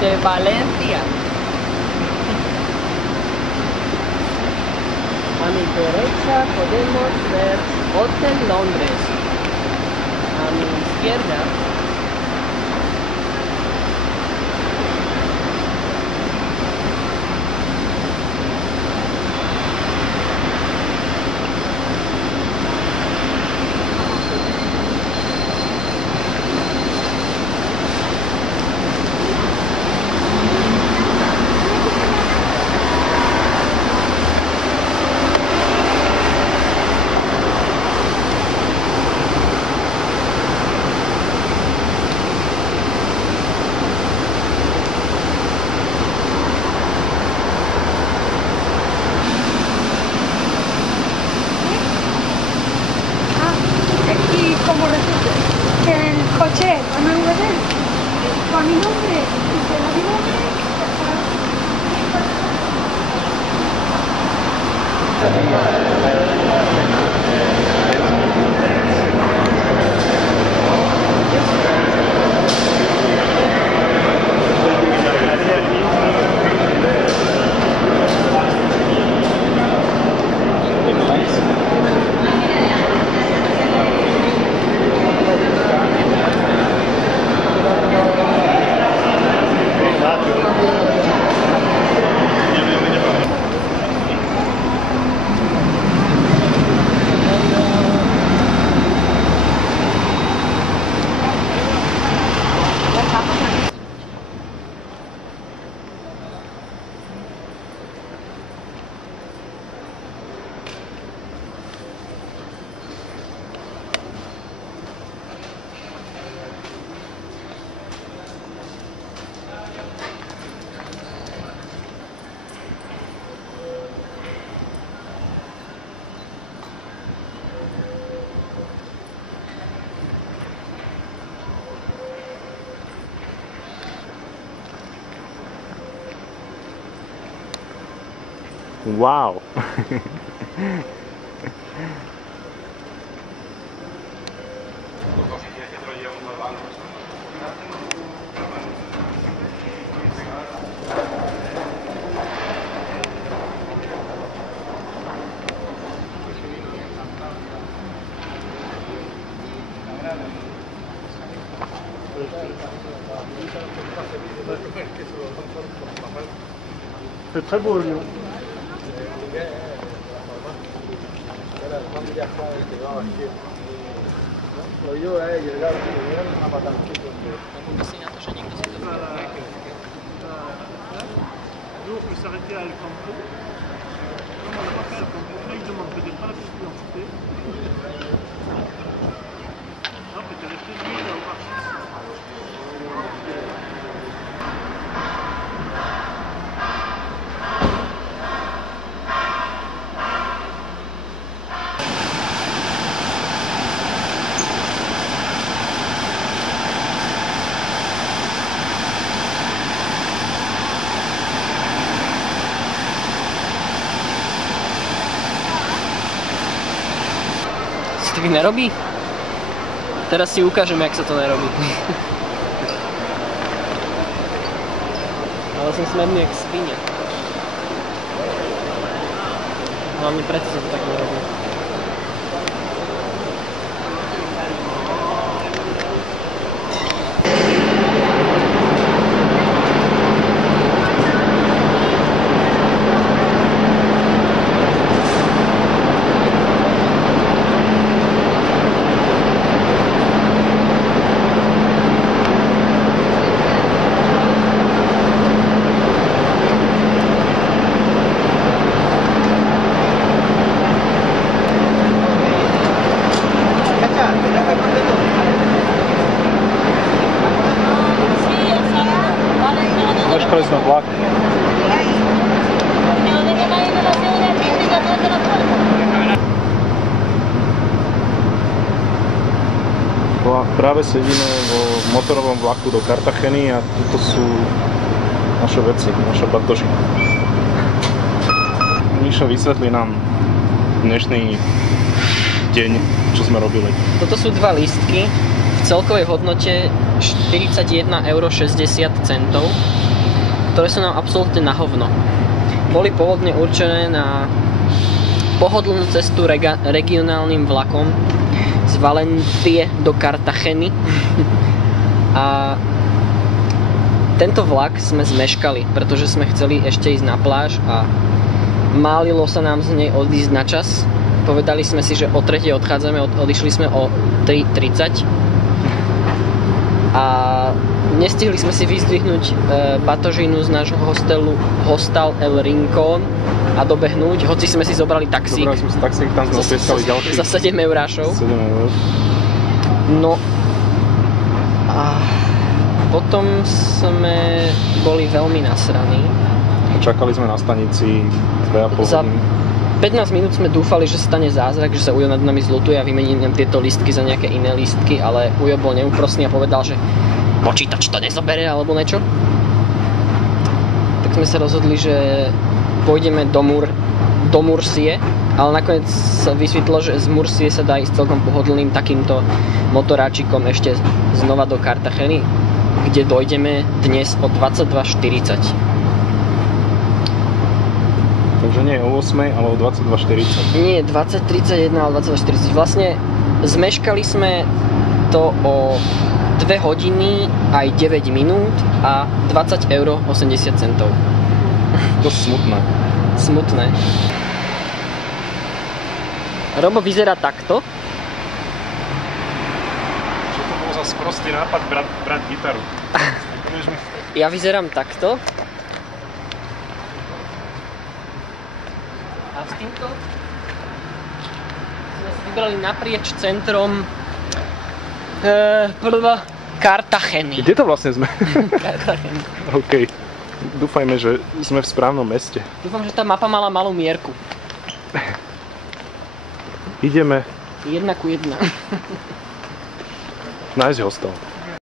de Valencia. A mi derecha podemos ver Hotel Londres. A mi izquierda como resulta que el coche van a ver con mi nombre y que no mi nombre. Wow. C'est très beau Lyon. Nous, on peut s'arrêter à El Campo. Comme on n'a pas fait El Campo, là, il demande peut-être pas la pièce d'identité. Non, peut-être resté lui, là, au marché. Tak nerobí? Teraz si ukážem, jak sa to nerobí. Ale som smedný jak svinia. Hlavne preto sa to tak nerobí. Prejsť na vlak. Práve sedíme vo motorovom vlaku do Cartageny a toto sú naše veci, naše batožky. Mišo vysvetlí nám dnešný deň, čo sme robili. Toto sú dva lístky, v celkovej hodnote 41,60 €, ktoré sú nám absolútne na hovno. Boli pôvodne určené na pohodlnú cestu regionálnym vlakom z Valentie do Cartageny a tento vlak sme zmeškali, pretože sme chceli ešte ísť na pláž a málilo sa nám z nej odísť na čas. Povedali sme si, že o 3:00 odchádzame, odišli sme o 3:30 a nestihli sme si vyzdvihnúť batožinu z nášho hostelu Hostal El Rincón a dobehnúť, hoci sme si zobrali taxík. Zobrali sme si taxík, tam sme opieskali ďalší. Za 7 eurášov. 7 eur. No a potom sme boli veľmi nasraní. Čakali sme na stanici 2,5 Za hodiny. 15 minút sme dúfali, že stane zázrak, že sa Ujo nad nami zľutuje a vymení nám tieto lístky za nejaké iné lístky, ale Ujo bol neúprosný a povedal, že počítač to nezobere alebo niečo. Tak sme sa rozhodli, že pôjdeme do Murcie, ale nakoniec sa vysvetlo, že z Murcie sa dá ísť celkom pohodlným takýmto motoráčikom ešte znova do Cartageny, kde dojdeme dnes o 22:40. Takže nie o 8, ale o 22:40. Nie, 20:31, ale 22:40. Vlastne zmeškali sme to o 2 hodiny aj 9 minút a 20,80 €. Dosť smutné. Smutné. Robo vyzerá takto. Čo to bol za sprostý nápad brať gitaru? Ja vyzerám takto. A s týmto sme si vybrali naprieč centrom Cartageny. Kde to vlastne sme? Cartageny. OK. Dúfajme, že sme v správnom meste. Dúfam, že tá mapa mala malú mierku. Ideme 1:1. nájsť hostel.